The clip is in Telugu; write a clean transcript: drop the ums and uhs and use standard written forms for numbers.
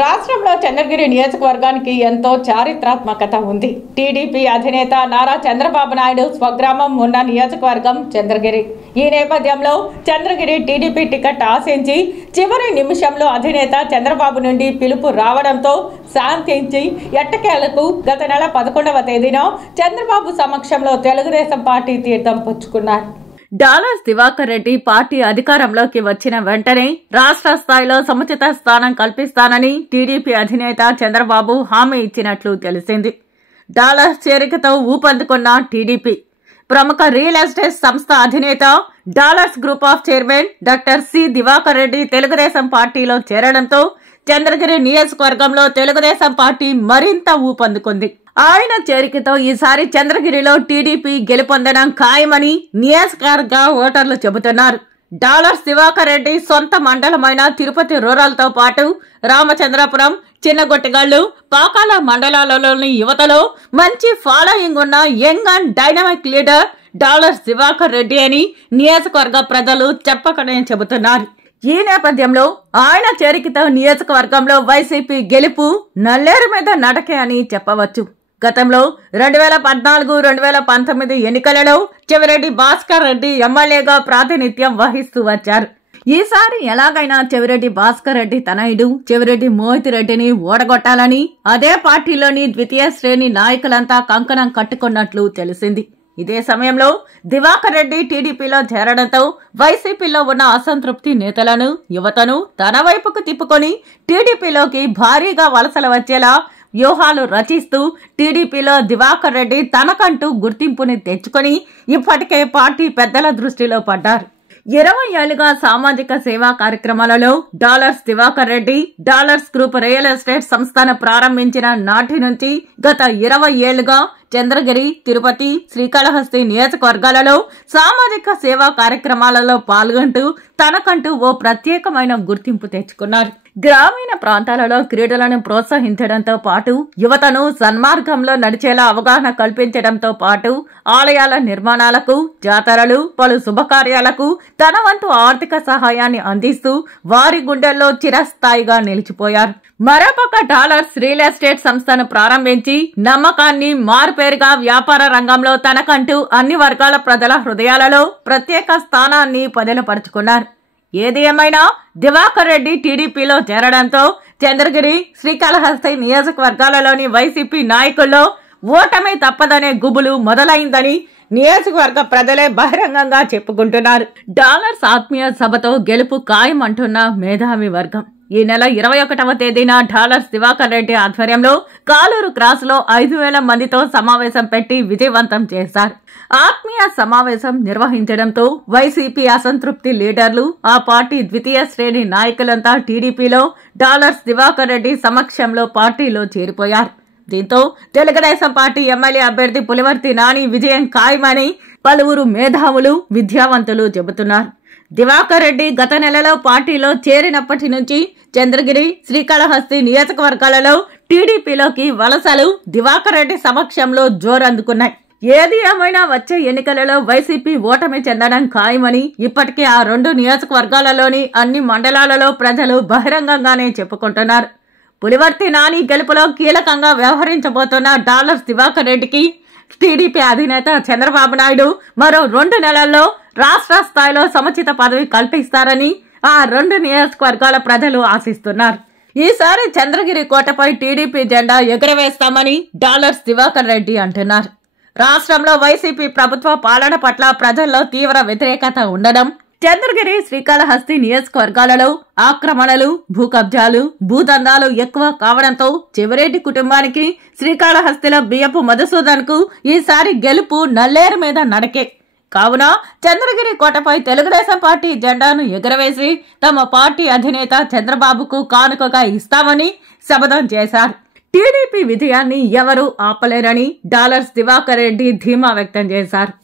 రాష్ట్రంలో చంద్రగిరి నియోజకవర్గానికి ఎంతో చారిత్రాత్మకత ఉంది. టీడీపీ అధినేత నారా చంద్రబాబు నాయుడు స్వగ్రామం ఉన్న నియోజకవర్గం చంద్రగిరి. ఈ నేపథ్యంలో చంద్రగిరి టీడీపీ టికెట్ ఆశించి చివరి నిమిషంలో అధినేత చంద్రబాబు నుండి పిలుపు రావడంతో శాంతించి ఎట్టకేలకు గత నెల 11వ తేదీన చంద్రబాబు సమక్షంలో తెలుగుదేశం పార్టీ తీర్థం పుచ్చుకున్నారు. డాలర్స్ దివాకర్ రెడ్డి పార్టీ అధికారంలోకి వచ్చిన వెంటనే రాష్ట్ర స్థాయిలో సముచిత స్థానం కల్పిస్తానని టీడీపీ అధినేత చంద్రబాబు హామీ ఇచ్చినట్లు తెలిసింది. డాలర్స్ చేరికతో ఊపందుకున్న టీడీపీ ప్రముఖ రియల్ ఎస్టేట్ సంస్థ అధినేత Dollars group of chairman doctor C Diwakar Reddy Telugu Desam పార్టీలో చేరడంతో చంద్రగిరి నియోజకవర్గంలో తెలుగుదేశం పార్టీ మరింత ఊపందుకుంది. ఆయన చేరికతో ఈసారి చంద్రగిరిలో టీడీపీ గెలుపొందడం ఖాయమని నియోజకవర్గ ఓటర్లు చెబుతున్నారు. డాలర్స్ దివాకర్ రెడ్డి సొంత మండలమైన తిరుపతి రూరల్ తో పాటు రామచంద్రపురం, చిన్నగొట్టిగళ్లు, పాకాల మండలాలలోని యువతలో మంచి ఫాలోయింగ్ ఉన్న young and dynamic leader Dollars Diwakar Reddy అని నియోజకవర్గ ప్రజలు చెప్పకనే చెబుతున్నారు. ఈ నేపథ్యంలో ఆయన చేరికతో నియోజకవర్గంలో వైసీపీ గెలుపు నల్లేరు మీద నడకే అని చెప్పవచ్చు. గతంలో 2014-2019 ఎన్నికలలో చెవిరెడ్డి భాస్కర్ రెడ్డి ఎమ్మెల్యేగా ప్రాతినిధ్యం వహిస్తూ వచ్చారు. ఈసారి ఎలాగైనా చెవిరెడ్డి భాస్కర్ రెడ్డి తనయుడు చెవిరెడ్డి మోహిత్ రెడ్డిని ఓడగొట్టాలని అదే పార్టీలోని ద్వితీయ శ్రేణి నాయకులంతా కంకణం కట్టుకున్నట్లు తెలిసింది. ఇదే సమయంలో దివాకర్ రెడ్డి టీడీపీలో చేరడంతో వైసీపీలో ఉన్న అసంతృప్తి నేతలను, యువతను తన వైపుకు తిప్పుకొని టీడీపీలోకి భారీగా వలసలు వచ్చేలా వ్యూహాలు రచిస్తూ టీడీపీలో దివాకర్ రెడ్డి తనకంటూ గుర్తింపుని తెచ్చుకొని ఇప్పటికే పార్టీ పెద్దల దృష్టిలో పడ్డారు. 20 ఏళ్లుగా సామాజిక సేవా కార్యక్రమాలలో Dollars Diwakar Reddy Dollars group real estate సంస్థను ప్రారంభించిన నాటి నుంచి గత 20 ఏళ్లుగా చంద్రగిరి, తిరుపతి, శ్రీకాళహస్తి నియోజకవర్గాలలో సామాజిక సేవా కార్యక్రమాలలో పాల్గొంటూ తనకంటూ ఓ ప్రత్యేకమైన గుర్తింపు తెచ్చుకున్నారు. గ్రామీణ ప్రాంతాలలో క్రీడలను ప్రోత్సహించడంతో పాటు యువతను సన్మార్గంలో నడిచేలా అవగాహన కల్పించడంతో పాటు ఆలయాల నిర్మాణాలకు, జాతరలు, పలు శుభకార్యాలకు తన వంతు ఆర్థిక సహాయాన్ని అందిస్తూ వారి గుండెల్లో చిరస్థాయిగా నిలిచిపోయారు. మరోపక్క డాలర్స్ రియల్ ఎస్టేట్ సంస్థను ప్రారంభించి నమ్మకాన్ని మారుపేరుగా వ్యాపార రంగంలో తనకంటూ అన్ని వర్గాల ప్రజల హృదయాలలో ప్రత్యేక స్థానాన్ని పదిలపరుచుకున్నారు. ఏది ఏమైనా దివాకర్ రెడ్డి టీడీపీలో చేరడంతో చంద్రగిరి, శ్రీకాళహస్తి నియోజకవర్గాలలోని వైసీపీ నాయకుల్లో ఓటమి తప్పదనే గుబులు మొదలైందని నియోజకవర్గ ప్రజలే బహిరంగంగా చెప్పుకుంటున్నారు. డాలర్స్ ఆత్మీయ సభతో గెలుపు ఖాయం అంటున్న మేధావి వర్గం ఈ నెల 21వ తేదీన డాలర్స్ దివాకర్ రెడ్డి ఆధ్వర్యంలో కాలూరు క్రాస్లో 5,000 మందితో సమావేశం పెట్టి విజయవంతం చేశారు. ఆత్మీయ సమావేశం నిర్వహించడంతో వైసీపీ అసంతృప్తి లీడర్లు, ఆ పార్టీ ద్వితీయ శ్రేణి నాయకులంతా టీడీపీలో డాలర్స్ దివాకర్ రెడ్డి సమక్షంలో పార్టీలో చేరిపోయారు. దీంతో తెలుగుదేశం పార్టీ ఎమ్మెల్యే అభ్యర్థి పులివర్తి నాని విజయం ఖాయమని పలువురు మేధావులు, విద్యావంతులు చెబుతున్నారు. దివాకర్ రెడ్డి గత నెలలో పార్టీలో చేరినప్పటి నుంచి చంద్రగిరి, శ్రీకాళహస్తి నియోజకవర్గాలలో టీడీపీలోకి వలసలు దివాకర్ రెడ్డి సమక్షంలో జోరందుకున్నాయి. ఏది ఏమైనా వచ్చే ఎన్నికలలో వైసీపీ ఓటమి చెందడం ఖాయమని ఇప్పటికే ఆ 2 నియోజకవర్గాలలోని అన్ని మండలాలలో ప్రజలు బహిరంగంగానే చెప్పుకుంటున్నారు. పులివర్తి నాని గెలుపులో కీలకంగా వ్యవహరించబోతున్న డాలర్స్ దివాకర్ రెడ్డికి టీడీపీ అధినేత చంద్రబాబు నాయుడు మరో 2 నెలల్లో రాష్ట్ర స్థాయిలో సముచిత పదవి కల్పిస్తారని ఆ 2 నియోజకవర్గాల ప్రజలు ఆశిస్తున్నారు. ఈసారి చంద్రగిరి కోటపై టీడీపీ జెండా ఎగురవేస్తామని డాలర్స్ దివాకర్ రెడ్డి అంటున్నారు. రాష్ట్రంలో వైసీపీ ప్రభుత్వ పాలన పట్ల ప్రజల్లో తీవ్ర వ్యతిరేకత ఉండడం, చంద్రగిరి, శ్రీకాళహస్తి నియోజకవర్గాలలో ఆక్రమణలు, భూ కబ్జాలు, భూదందాలు ఎక్కువ కావడంతో చెవిరెడ్డి కుటుంబానికి శ్రీకాళహస్తిలో బియ్యపు మధుసూదన్ కు ఈసారి గెలుపు నల్లేరు మీద నడకే. కావున చంద్రగిరి కోటపై తెలుగుదేశం పార్టీ జెండాను ఎగురవేసి తమ పార్టీ అధినేత చంద్రబాబుకు కానుకగా ఇస్తామని శపథం చేశారు. టీడీపీ విజయాన్ని ఎవరూ ఆపలేరని డాలర్స్ దివాకర్ రెడ్డి ధీమా వ్యక్తం చేశారు.